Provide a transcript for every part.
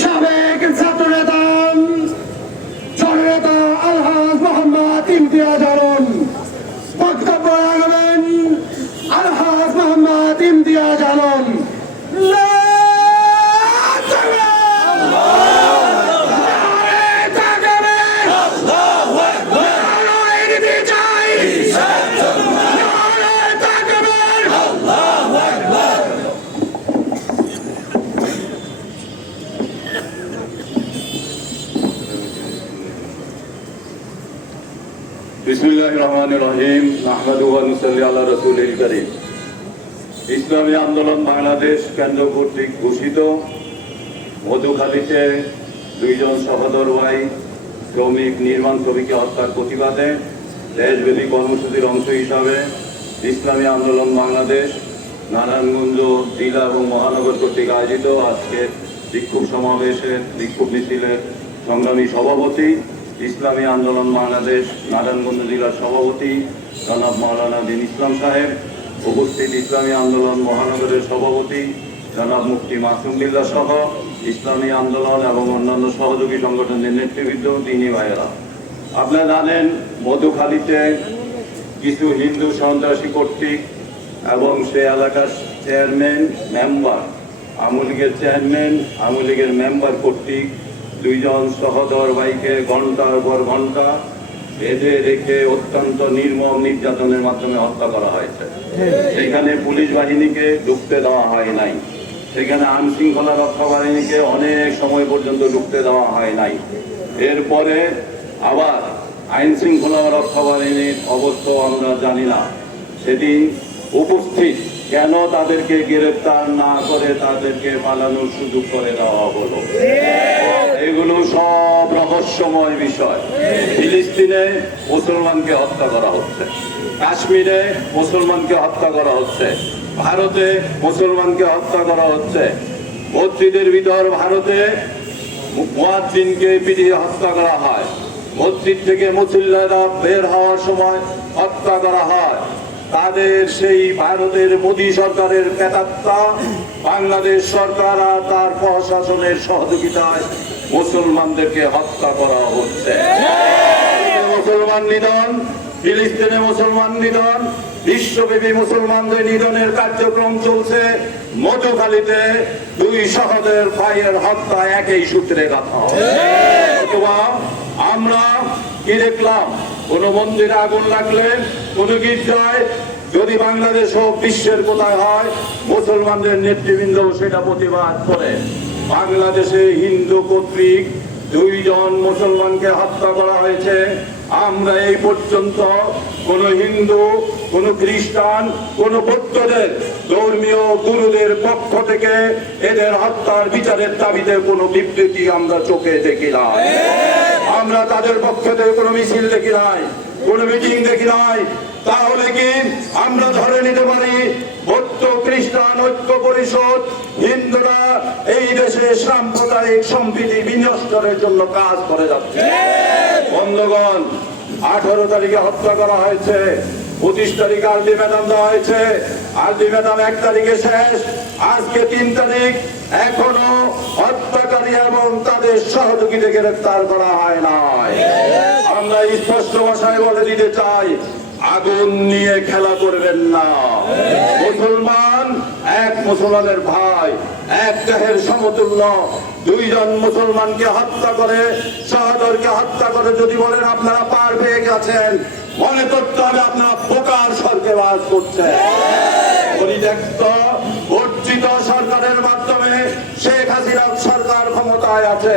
সাবেক ছাত্রনেতা জননেতা আলহাজ মোহাম্মদ ইমতিয়াজ আলম। বক্তব্য রাখবেন আলহাজ মোহাম্মদ ইমতিয়াজ আলম। বিসমুল্লাহ রহমান রহিম আহমদ নুসাল্লি আল্লাহ রসুল করিম। ইসলামী আন্দোলন বাংলাদেশ কেন্দ্র কর্তৃক ঘোষিত। মধুখালীতে দুইজন সহোদর ভাই শ্রমিক নির্মাণ শ্রমিককে হত্যার প্রতিবাদে দেশব্যাপী কর্মসূচির অংশ হিসাবে ইসলামী আন্দোলন বাংলাদেশ, নারায়ণগঞ্জ জেলা এবং মহানগর কর্তৃক আয়োজিত আজকের বিক্ষোভ সমাবেশের বিক্ষোভ মিছিলের সংগ্রামী সভাপতি ইসলামী আন্দোলন বাংলাদেশ নারায়ণগঞ্জ জেলার সভাপতি জনাব মাওলানা দিন ইসলাম সাহেব, উপস্থিত ইসলামী আন্দোলন মহানগরের সভাপতি জনাব মুফতি মাসুম বিল্লাহ সহ ইসলামী আন্দোলন এবং অন্যান্য সহযোগী সংগঠনের নেতৃবৃন্দ, তিনি ভাইয়েরা। আপনারা জানেন মধুখালীতে কিছু হিন্দু সন্ত্রাসী কর্তৃক এবং সে এলাকার চেয়ারম্যান, মেম্বার, আওয়ামী লীগের চেয়ারম্যান, আওয়ামী লীগের মেম্বার কর্তৃক দুইজন সহদর ভাইকে ঘণ্টার পর ঘণ্টা বেঁধে রেখে অত্যন্ত নির্মম নির্যাতনের মাধ্যমে হত্যা করা হয়েছে। সেখানে পুলিশ বাহিনীকে ঢুকতে দেওয়া হয় নাই। সেখানে আইন শৃঙ্খলা রক্ষা বাহিনীকে অনেক সময় পর্যন্ত ঢুকতে দেওয়া হয় নাই। এরপরে আবার আইন শৃঙ্খলা রক্ষা বাহিনীর অবস্থা আমরা জানি না। সেদিন উপস্থিত কেন তাদেরকে গ্রেফতার না করে তাদেরকে পালানোর সুযোগ করে দেওয়া হলো? সব রহস্যময় বিষয়। ফিলিস্তিনে মুসলমানকে হত্যা করা হচ্ছে। কাশ্মীরে মুসলমানকে হত্যা করা হচ্ছে। ভারতে মুসলমানকে হত্যা করা হচ্ছে। মসজিদের ভিতর ভারতে মুয়াজ্জিনকে পিটিয়ে হত্যা করা হয়। মসজিদ থেকে মুসল্লারা বের হওয়ার সময় হত্যা করা হয়। তাদের সেই ভারতের মোদী সরকারের পেতাত্তা বাংলাদেশ সরকার আর তার প্রশাসনের সহযোগিতায় মুসলমানদেরকে হত্যা করা হচ্ছে। মুসলমান নিধন, ফিলিস্তিনে মুসলমান নিধন, বিশ্বব্যাপী মুসলমানদের নিধনের কার্যক্রম চলছে। মধুখালীতে দুই শহরের ভাইয়ের হত্যা একই সূত্রে গাথা অথবা আমরা কি দেখলাম? কোন মন্দিরে আগুন লাগলে, কোন গির্জায় যদি বাংলাদেশ হোক বিশ্বের কোথায় হয়, মুসলমানদের নেতৃবৃন্দ সেটা প্রতিবাদ করে। বাংলাদেশে হিন্দু কর্তৃক দুইজন মুসলমানকে হত্যা করা হয়েছে। আমরা এই পর্যন্ত কোন হিন্দু, কোন খ্রিস্টান, কোন বৌদ্ধদের, ধর্মীয় গুরুদের পক্ষ থেকে এদের হত্যার বিচারের দাবিতে কোনো বিবৃতি আমরা চোখে দেখি না আমরা তাদের পক্ষ থেকে কোনো মিছিল দেখি নাই, কোনো মিটিং দেখি নাই। তাহলে কি আমরা ধরে নিতে পারি বৌদ্ধ খ্রিস্টান ঐক্য পরিষদ, হিন্দুরা এই দেশে সাম্প্রদায়িক সম্প্রীতি বিনষ্টনের জন্য কাজ করে যাচ্ছে। বন্ধগণ, আঠারো তারিখে হত্যা করা হয়েছে, পঁচিশ তারিখে আলটিমেটাম দেওয়া হয়েছে আলটিমেটাম এক তারিখে শেষ, আজকে তিন তারিখ, এখনও হত্যাকারী এবং তাদের সহযোগীদের গ্রেফতার করা হয় নাই। আমরা স্পষ্ট ভাষায় বলে দিতে চাই আগুন নিয়ে খেলা করবেন না। মুসলমান, এক মুসলমানের ভাই, এক দেহের সমতুল্য। দুইজন মুসলমানকে হত্যা করে সহদরকে হত্যা করে যদি বলেন আপনারা পার পেয়ে গেছেন, মনে করতে হবে আপনারা বোকার স্বর্গে বাস করছেন। পরিত্যক্ত, বর্জিত সরকারের মাধ্যমে শেখ হাসিনার সরকার ক্ষমতায় আছে।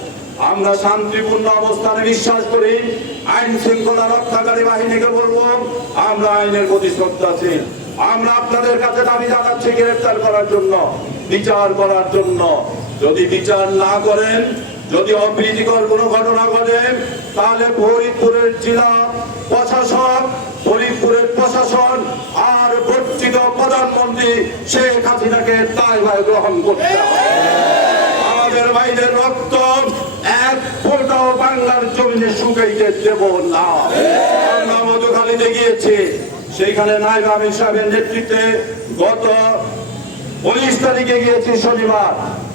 আমরা শান্তিপূর্ণ অবস্থানে বিশ্বাস করি, আইন শৃঙ্খলা রক্ষাকারী বাহিনীকে বলব, আমরা আইনের প্রতি শ্রদ্ধাশীল আমরা আপনাদের কাছে দাবি জানাচ্ছি গ্রেফতার করার জন্য, বিচার করার জন্য। যদি বিচার না করেন, যদি অপ্রীতিকর কোনো ঘটনা ঘটে, তাহলে ফরিদপুরের জেলা প্রশাসন ফরিদপুরের প্রশাসন আর বর্ধিত প্রধানমন্ত্রী শেখ হাসিনাকে তাই ভাই গ্রহণ করতে আমাদের ভাইদের রক্ত বাংলার জমিনে শুকাইতে দেব না। আমরা মধুখালীতে গিয়েছি সেইখানে নাইব আমির সাহেবের নেতৃত্বে গত উনিশ তারিখে গিয়েছি শনিবার।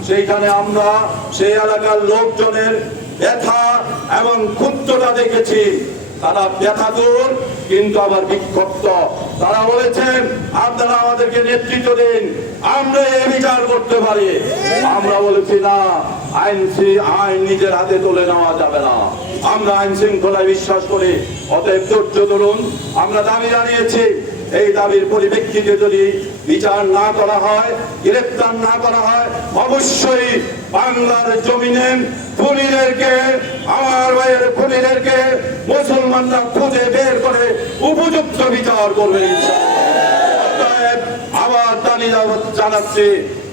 সেইখানে আমরা সেই এলাকার লোকজনের ব্যথা এবং ক্ষুদ্রতা দেখেছি। তারা ব্যথা দূর, কিন্তু আবার বিক্ষুব্ধ। তারা বলেছেন, আপনারা আমাদেরকে নেতৃত্ব দিন আমরা এই বিচার করতে পারি। আমরা বলেছি, না আইন আইন নিজের হাতে তুলে নেওয়া যাবে না। আমরা আইন শৃঙ্খলায় বিশ্বাস করি, অতএব ধৈর্য ধরুন। আমরা দাবি জানিয়েছি, এই দাবির পরিপ্রেক্ষিতে যদি বিচার না করা হয় গ্রেফতার না করা হয়, অবশ্যই বাংলার জমিনে খুনিদেরকে, আমার ভাইয়ের খুনিদেরকে মুসলমানরা খুঁজে বের করে উপযুক্ত বিচার করবে আবার দাবি জানাচ্ছি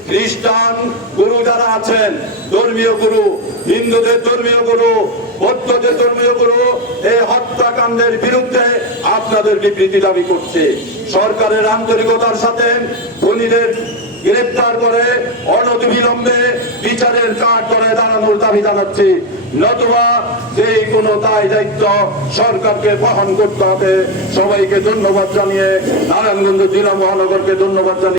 খ্রিস্টান গুরু যারা আছেন, ধর্মীয় গুরু, হিন্দুদের ধর্মীয় গুরু, বৌদ্ধদের ধর্মীয় গুরু, এই হত্যাকাণ্ডের বিরুদ্ধে আপনাদের বিবৃতি দাবি করছে। সরকারের আন্তরিকতার সাথে খুনিদের গ্রেপ্তার করে অনতিবিলম্বে বিচারের কাঠ করে দাঁড়ানোর দাবি জানাচ্ছি। নতুবা যেই কোনো দায় দায়িত্ব সরকারকে বহন করতে হবে। সবাইকে ধন্যবাদ জানিয়ে নারায়ণগঞ্জ জেলা মহানগরকে ধন্যবাদ জানিয়ে